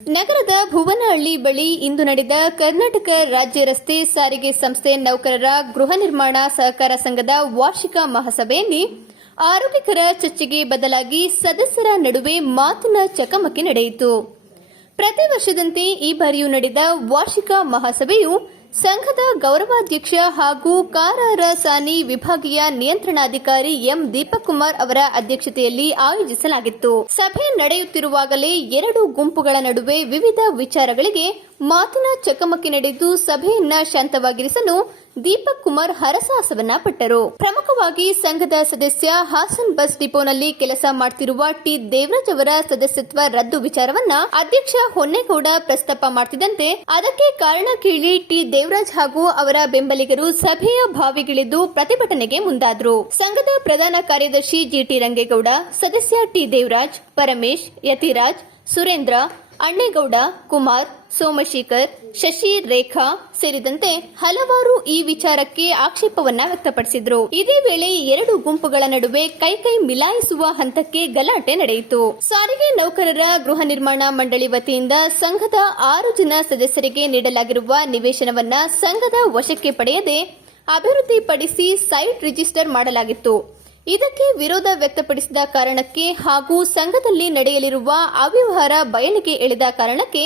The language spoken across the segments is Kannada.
ನಗರದ ಭುವನಹಳ್ಳಿ ಬಳಿ ಇಂದು ನಡೆದ ಕರ್ನಾಟಕ ರಾಜ್ಯ ರಸ್ತೆ ಸಾರಿಗೆ ಸಂಸ್ಥೆ ನೌಕರರ ಗೃಹ ನಿರ್ಮಾಣ ಸಹಕಾರ ಸಂಘದ ವಾರ್ಷಿಕ ಮಹಾಸಭೆಯಲ್ಲಿ ಆರೋಗ್ಯಕರ ಚರ್ಚೆಗೆ ಬದಲಾಗಿ ಸದಸ್ಯರ ನಡುವೆ ಮಾತಿನ ಚಕಮಕಿ ನಡೆಯಿತು. ಪ್ರತಿ ವರ್ಷದಂತೆ ಈ ಬಾರಿಯೂ ನಡೆದ ವಾರ್ಷಿಕ ಮಹಾಸಭೆಯು ಸಂಘದ ಗೌರವಾಧ್ಯಕ್ಷ ಹಾಗೂ ಕಾರಾರಸಾನಿ ವಿಭಾಗೀಯ ನಿಯಂತ್ರಣಾಧಿಕಾರಿ ಎಂ ದೀಪಕ್ ಕುಮಾರ್ ಅವರ ಅಧ್ಯಕ್ಷತೆಯಲ್ಲಿ ಆಯೋಜಿಸಲಾಗಿತ್ತು. ಸಭೆ ನಡೆಯುತ್ತಿರುವಾಗಲೇ ಎರಡು ಗುಂಪುಗಳ ನಡುವೆ ವಿವಿಧ ವಿಚಾರಗಳಿಗೆ ಮಾತಿನ ಚಕಮಕಿ ನಡೆದು ಸಭೆಯನ್ನ ಶಾಂತವಾಗಿರಿಸಲು ದೀಪಕ್ ಕುಮಾರ್ ಹರಸಾಹಸವನ್ನ ಪಟ್ಟರು. ಪ್ರಮುಖವಾಗಿ ಸಂಘದ ಸದಸ್ಯ ಹಾಸನ್ ಬಸ್ ಡಿಪೋನಲ್ಲಿ ಕೆಲಸ ಮಾಡ್ತಿರುವ ಟಿ ದೇವರಾಜ್ ಅವರ ಸದಸ್ಯತ್ವ ರದ್ದು ವಿಚಾರವನ್ನ ಅಧ್ಯಕ್ಷ ಹೊನ್ನೇಗೌಡ ಪ್ರಸ್ತಾಪ ಮಾಡ್ತಿದ್ದಂತೆ ಅದಕ್ಕೆ ಕಾರಣ ಕೇಳಿ ಟಿ ದೇವರಾಜ್ ಹಾಗೂ ಅವರ ಬೆಂಬಲಿಗರು ಸಭೆಯ ಬಾವಿಗಿಳಿದು ಪ್ರತಿಭಟನೆಗೆ ಮುಂದಾದ್ರು. ಸಂಘದ ಪ್ರಧಾನ ಕಾರ್ಯದರ್ಶಿ ಜಿಟಿ ರಂಗೇಗೌಡ, ಸದಸ್ಯ ಟಿ ದೇವರಾಜ್, ಪರಮೇಶ್, ಯತಿರಾಜ್, ಸುರೇಂದ್ರ ಅಣ್ಣೇಗೌಡ, ಕುಮಾರ್, ಸೋಮಶೇಖರ್, ಶಶಿ, ರೇಖಾ ಸೇರಿದಂತೆ ಹಲವಾರು ಈ ವಿಚಾರಕ್ಕೆ ಆಕ್ಷೇಪವನ್ನ ವ್ಯಕ್ತಪಡಿಸಿದ್ರು. ಇದೇ ವೇಳೆ ಎರಡು ಗುಂಪುಗಳ ನಡುವೆ ಕೈಕೈ ಮಿಲಾಯಿಸುವ ಹಂತಕ್ಕೆ ಗಲಾಟೆ ನಡೆಯಿತು. ಸಾರಿಗೆ ನೌಕರರ ಗೃಹ ನಿರ್ಮಾಣ ಮಂಡಳಿ ವತಿಯಿಂದ ಸಂಘದ ಆರು ಜನ ಸದಸ್ಯರಿಗೆ ನೀಡಲಾಗಿರುವ ನಿವೇಶನವನ್ನ ಸಂಘದ ವಶಕ್ಕೆ ಪಡೆಯದೆ ಅಭಿವೃದ್ಧಿಪಡಿಸಿ ಸೈಟ್ ರಿಜಿಸ್ಟರ್ ಮಾಡಲಾಗಿತ್ತು. ಇದಕ್ಕೆ ವಿರೋಧ ವ್ಯಕ್ತಪಡಿಸಿದ ಕಾರಣಕ್ಕೆ ಹಾಗೂ ಸಂಘದಲ್ಲಿ ನಡೆಯಲಿರುವ ಅವ್ಯವಹಾರ ಬಯಲಿಗೆ ಎಳೆದ ಕಾರಣಕ್ಕೆ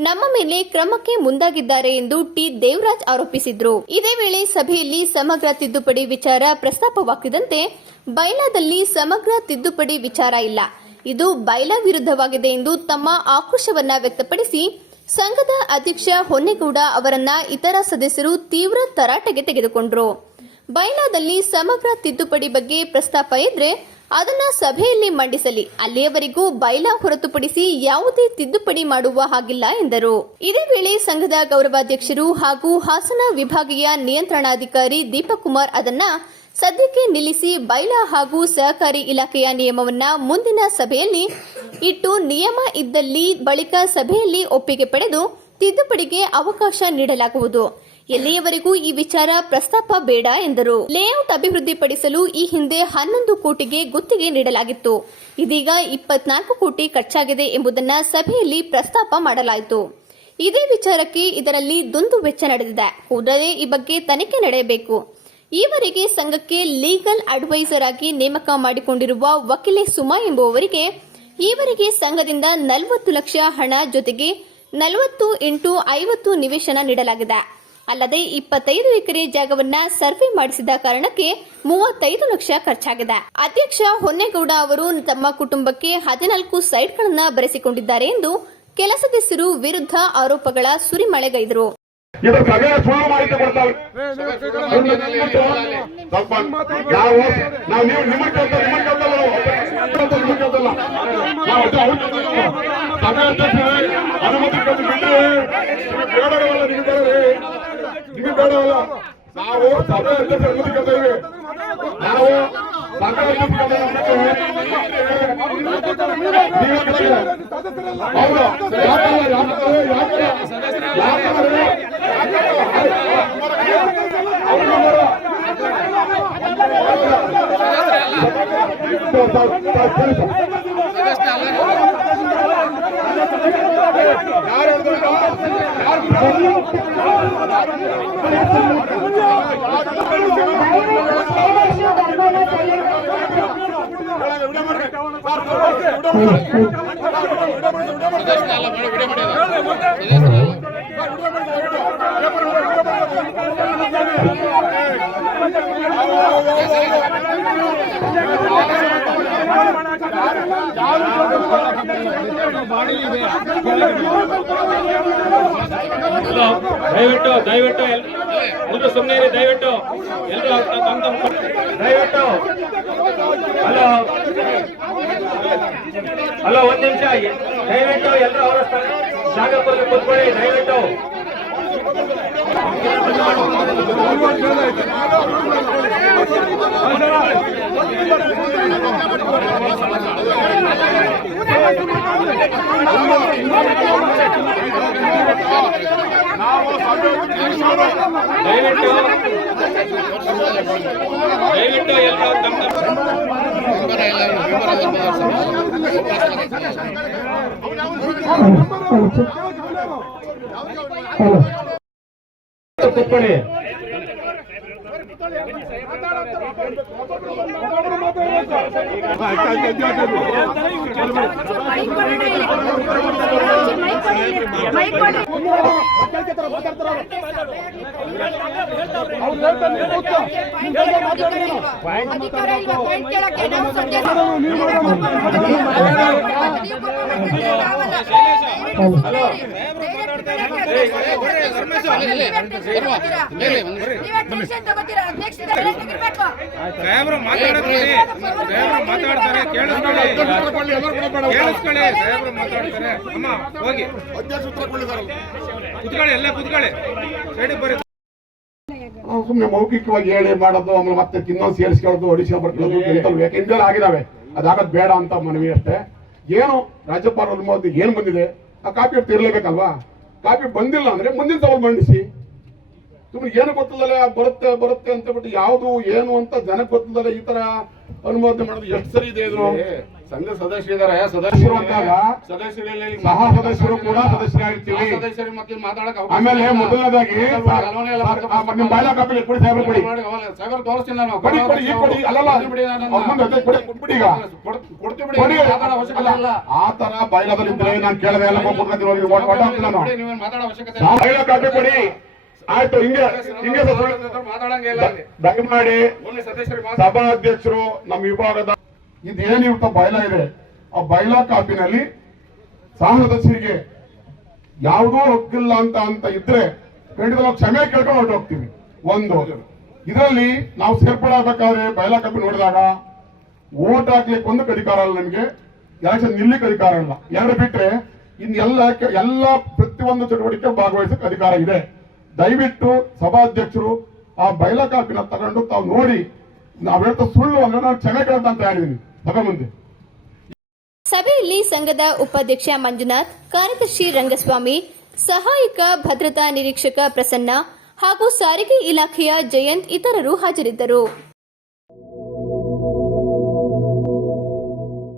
ನಮ್ಮ ಮೇಲೆ ಕ್ರಮಕ್ಕೆ ಮುಂದಾಗಿದ್ದಾರೆ ಎಂದು ಟಿ ದೇವರಾಜ್ ಆರೋಪಿಸಿದ್ರು. ಇದೇ ವೇಳೆ ಸಭೆಯಲ್ಲಿ ಸಮಗ್ರ ತಿದ್ದುಪಡಿ ವಿಚಾರ ಪ್ರಸ್ತಾಪವಾಗಿದಂತೆ ಬೈಲಾದಲ್ಲಿ ಸಮಗ್ರ ತಿದ್ದುಪಡಿ ವಿಚಾರ ಇಲ್ಲ. ಇದು ಬೈಲಾ ವಿರುದ್ಧವಾಗಿದೆ ಎಂದು ತಮ್ಮ ಆಕ್ರೋಶವನ್ನ ವ್ಯಕ್ತಪಡಿಸಿ ಸಂಘದ ಅಧ್ಯಕ್ಷ ಹೊನ್ನೇಗೌಡ ಅವರನ್ನ ಇತರ ಸದಸ್ಯರು ತೀವ್ರ ತರಾಟೆಗೆ ತೆಗೆದುಕೊಂಡ್ರು. ಬೈಲಾದಲ್ಲಿ ಸಮಗ್ರ ತಿದ್ದುಪಡಿ ಬಗ್ಗೆ ಪ್ರಸ್ತಾಪ ಇದ್ರೆ ಅದನ್ನ ಸಭೆಯಲ್ಲಿ ಮಂಡಿಸಲಿ. ಅಲ್ಲಿಯವರೆಗೂ ಬೈಲಾ ಹೊರತುಪಡಿಸಿ ಯಾವುದೇ ತಿದ್ದುಪಡಿ ಮಾಡುವ ಹಾಗಿಲ್ಲ ಎಂದರು. ಇದೇ ವೇಳೆ ಸಂಘದ ಗೌರವಾಧ್ಯಕ್ಷರು ಹಾಗೂ ಹಾಸನ ವಿಭಾಗೀಯ ನಿಯಂತ್ರಣಾಧಿಕಾರಿ ದೀಪಕ್ ಕುಮಾರ್ ಅದನ್ನ ಸದ್ಯಕ್ಕೆ ನಿಲ್ಲಿಸಿ ಬೈಲಾ ಹಾಗೂ ಸಹಕಾರಿ ಇಲಾಖೆಯ ನಿಯಮವನ್ನ ಮುಂದಿನ ಸಭೆಯಲ್ಲಿ ಇಟ್ಟು ನಿಯಮ ಇದ್ದಲ್ಲಿ ಬಳಿಕ ಸಭೆಯಲ್ಲಿ ಒಪ್ಪಿಗೆ ಪಡೆದು ತಿದ್ದುಪಡಿಗೆ ಅವಕಾಶ ನೀಡಲಾಗುವುದು. ಎಲ್ಲಿಯವರೆಗೂ ಈ ವಿಚಾರ ಪ್ರಸ್ತಾಪ ಬೇಡ ಎಂದರು. ಲೇಔಟ್ ಅಭಿವೃದ್ಧಿಪಡಿಸಲು ಈ ಹಿಂದೆ ಹನ್ನೊಂದು ಕೋಟಿಗೆ ಗುತ್ತಿಗೆ ನೀಡಲಾಗಿತ್ತು. ಇದೀಗ ಇಪ್ಪತ್ನಾಲ್ಕು ಕೋಟಿ ಖರ್ಚಾಗಿದೆ ಎಂಬುದನ್ನ ಸಭೆಯಲ್ಲಿ ಪ್ರಸ್ತಾಪ ಮಾಡಲಾಯಿತು. ಇದೇ ವಿಚಾರಕ್ಕೆ ಇದರಲ್ಲಿ ದುಂದು ವೆಚ್ಚ ನಡೆದಿದೆ. ಕೂಡಲೇ ಈ ಬಗ್ಗೆ ತನಿಖೆ ನಡೆಯಬೇಕು. ಈವರೆಗೆ ಸಂಘಕ್ಕೆ ಲೀಗಲ್ ಅಡ್ವೈಸರ್ ಆಗಿ ನೇಮಕ ಮಾಡಿಕೊಂಡಿರುವ ವಕೀಲೆ ಸುಮಾ ಎಂಬುವವರಿಗೆ ಈವರೆಗೆ ಸಂಘದಿಂದ ನಲವತ್ತು ಲಕ್ಷ ಹಣ ಜೊತೆಗೆ ನಲವತ್ತು ಇಂಟು ಐವತ್ತು ನಿವೇಶನ ನೀಡಲಾಗಿದೆ. ಅಲ್ಲದೆ ಇಪ್ಪತ್ತೈದು ಎಕರೆ ಜಾಗವನ್ನ ಸರ್ವೆ ಮಾಡಿಸಿದ ಕಾರಣಕ್ಕೆ ಮೂವತ್ತೈದು ಲಕ್ಷ ಖರ್ಚಾಗಿದೆ. ಅಧ್ಯಕ್ಷ ಹೊನ್ನೇಗೌಡ ಅವರು ತಮ್ಮ ಕುಟುಂಬಕ್ಕೆ ಹದಿನಾಲ್ಕು ಸೈಟ್ಗಳನ್ನ ಬರೆಸಿಕೊಂಡಿದ್ದಾರೆ ಎಂದು ಕೆಲ ಸದಸ್ಯರು ವಿರುದ್ಧ ಆರೋಪಗಳ ಸುರಿಮಳೆಗೈದರು. ಇದು ಅನುಮತಿ ಕೊಟ್ಟು ಬಿಟ್ಟು ನಿಮಗೆ ಬೇಡವಲ್ಲ ನಿಮಗೆ ಬೇಡವೇ ನಿಮಗೆ ಬೇಡವಲ್ಲ ನಾವು ಸಭೆ ಅಧ್ಯಕ್ಷರ ಅನುಮತಿ ಕೇಳ್ತಾ ಇದ್ದೀವಿ ನಾವು ಸಭೆ ಅಧ್ಯಕ್ಷರ ನೀವೇ ದಯವಿಟ್ಟು ದಯವಿಟ್ಟು ಎಲ್ಲರೂ ಸುಮ್ಮನೆ ಇರಿ, ದಯವಿಟ್ಟು. ಎಲ್ಲರೂ ದಯವಿಟ್ಟು. ಹಲೋ. ಹಲೋ, ಒಂದ್ ನಿಮಿಷ ದಯವಿಟ್ಟು ಎಲ್ಲರೂ ಅವರ ಜಾಗದಲ್ಲಿ ಕೂತ್ಕೊಳ್ಳಿ, ದಯವಿಟ್ಟು. ದಯವಿಟ್ಟು ದಯವಿಟ್ಟು ತಮ್ಮ ತಮ್ಮ ಕುತ್ಕೊಳ್ಳಿ ಅಧಿಕಾರ ಇಲ್ವಾ ಪಾಯಿಂಟ್ ಕೇಳಕ್ಕೆ ನಾವು ಮಾತಾಡ್ತಾರೆ ಕೇಳಿಸ್ಕೊಳ್ಳಿ ಸಾಹೇಬ್ರು ಮಾತಾಡ್ತಾರೆ ಅಮ್ಮ ಹೋಗಿ ಕುತ್ಕೊಳ್ಳಿ ಎಲ್ಲ ಕುತ್ಕೊಳ್ಳಿ ಸೈಡಿಗೆ ಬರೀ ಸುಮ್ಮನೆ ಮೌಖಿಕವಾಗಿ ಹೇಳಿ ಮಾಡೋದು, ಆಮೇಲೆ ಮತ್ತೆ ತಿನ್ನೋದು, ಸೇರಿಸ್ಕೊಳ್ಳೋದು ಒಡಿಶಾ ಬರ್ಕೊಳ್ಳೋದು ಇಂಥವು ಆಗಿದಾವೆ. ಅದಾಗದ್ ಬೇಡ ಅಂತ ಮನವಿ ಅಷ್ಟೇ. ಏನು ರಾಜ್ಯಪಾಲರ ಏನ್ ಬಂದಿದೆ? ಆ ಕಾಪಿ ತಿರ್ಲೇಬೇಕಲ್ವಾ? ಕಾಪಿ ಬಂದಿಲ್ಲ ಅಂದ್ರೆ ಮುಂದಿನ ಸವಾಲು ಮಂಡಿಸಿ. ತುಂಬ ಏನು ಗೊತ್ತಿಲ್ಲದೆ ಬರುತ್ತೆ ಬರುತ್ತೆ ಅಂತ ಬಿಟ್ಟು ಯಾವುದು, ಏನು ಅಂತ ಜನಕ್ಕೆ ಗೊತ್ತಿಲ್ಲದೆ ಈ ತರ ಅನುಮೋದನೆ ಮಾಡೋದು ಎಷ್ಟು ಸರಿ ಇದೆ ಇದು? ಸಂಘ ಸದಸ್ಯರಿದ್ದಾರೆ ಸದಸ್ಯರು ಅಂದಾಗ ಸದಸ್ಯರಲ್ಲಿ ಸಹ ಸದಸ್ಯರು ಕೂಡ ಸದಸ್ಯರಾಗಿರ್ತೀವಿ ಸದಸ್ಯರು ಮತ್ತೆ ಮಾತಾಡಕ್ ಆಮೇಲೆ. ಮೊದಲನೇದಾಗಿ ಹಲವನೇ ಎಲ್ಲ ಸರ್, ಆ, ನಿಮ್ ಬಾಯ್ಲ ಕಾಪಿ ಕೊಡಿ ಸಾಹೇಬ್ರು ಕೊಡಿ. ಸಾಹೇಬ್ರು ತೋರಿಸ್ತೀನಿ ನಾನು. ಕೊಡಿ ಕೊಡಿ ಈ ಕೊಡಿ ಅಲ್ಲಲ್ಲ ಬಿಡಿ ನಾನು. ಅವ್ರ ಕೊಡಿ ಕೊಟ್ಬಿಡಿ ಈಗ. ಕೊಡ್- ಕೊಡ್ತೀವಿ ಬಿಡಿ. ಕೊಡಿ ಮಾತಾಡೋ ಅವಶ್ಯಕತೆ ಇಲ್ಲ. ಆ ತರ ಬಾಯ್ಲಾದಲ್ಲಿ ಇದ್ರೆ ನಾನು ಕೇಳದೆ ಎಲ್ಲ ಕೊಡ್ತೀನಿ ನೋಡಿ ಹಾಕ್ತೀನಿ ನಾನು. ನೀವು ಮಾತಾಡೋ ಅವಶ್ಯಕತೆ ಬೈಲ ಕಾಪಿ ಕೊಡಿ. ಆಯ್ತು ಹಿಂಗೆ ಹಿಂಗೆ. ದಯಮಾಡಿ ಸಭಾಧ್ಯಕ್ಷರು ನಮ್ಮ ವಿಭಾಗದ ಇದೇನಿರ್ತ ಬಯಲ ಇದೆ. ಆ ಬಯಲ ಕಾಪಿನಲ್ಲಿ ಸಹದಸ್ಯರಿಗೆ ಯಾವುದೂ ಹಕ್ಕಿಲ್ಲ ಅಂತ ಅಂತ ಇದ್ರೆ ಖಂಡಿತ ನಾವು ಕ್ಷಮೆ ಕೇಳ್ಕೊಂಡು ಹೊರಟು ಹೋಗ್ತೀವಿ. ಒಂದು, ಇದರಲ್ಲಿ ನಾವು ಸೇರ್ಪಡೆ ಬಯಲ ಕಾಪಿ ನೋಡಿದಾಗ ಓಟ್ ಹಾಕ್ಲಿಕ್ಕೆ ಒಂದು ಅಧಿಕಾರ ಅಲ್ಲ ನಮಗೆ ಎಲೆಕ್ಷನ್ ನಿಲ್ಲಿಕ್ಕೆ ಅಧಿಕಾರ ಇಲ್ಲ? ಎರಡು ಬಿಟ್ರೆ ಇನ್ನೆಲ್ಲ ಎಲ್ಲ ಪ್ರತಿಯೊಂದು ಚಟುವಟಿಕೆ ಭಾಗವಹಿಸಕ್ಕೆ ಅಧಿಕಾರ ಇದೆ. ದಯವಿಟ್ಟು ಸಭಾಧ್ಯಕ್ಷರು ಆ ಬಯಲ ಕಾಪಿನ ತಗೊಂಡು ತಾವು ನೋಡಿ, ನಾವು ಹೇಳ್ತಾ ಸುಳ್ಳು ಅಂದ್ರೆ ನಾನು ಕ್ಷಮೆ ಕೇಳ್ತಾ ಅಂತ ಹೇಳಿದೀನಿ ಸಭೆಯಲ್ಲಿ ಸಂಘದ ಉಪಾಧ್ಯಕ್ಷ ಮಂಜುನಾಥ್, ಕಾರ್ಯದರ್ಶಿ ರಂಗಸ್ವಾಮಿ, ಸಹಾಯಕ ಭದ್ರತಾ ನಿರೀಕ್ಷಕ ಪ್ರಸನ್ನ ಹಾಗೂ ಸಾರಿಗೆ ಇಲಾಖೆಯ ಜಯಂತ್ ಇತರರು ಹಾಜರಿದ್ದರು.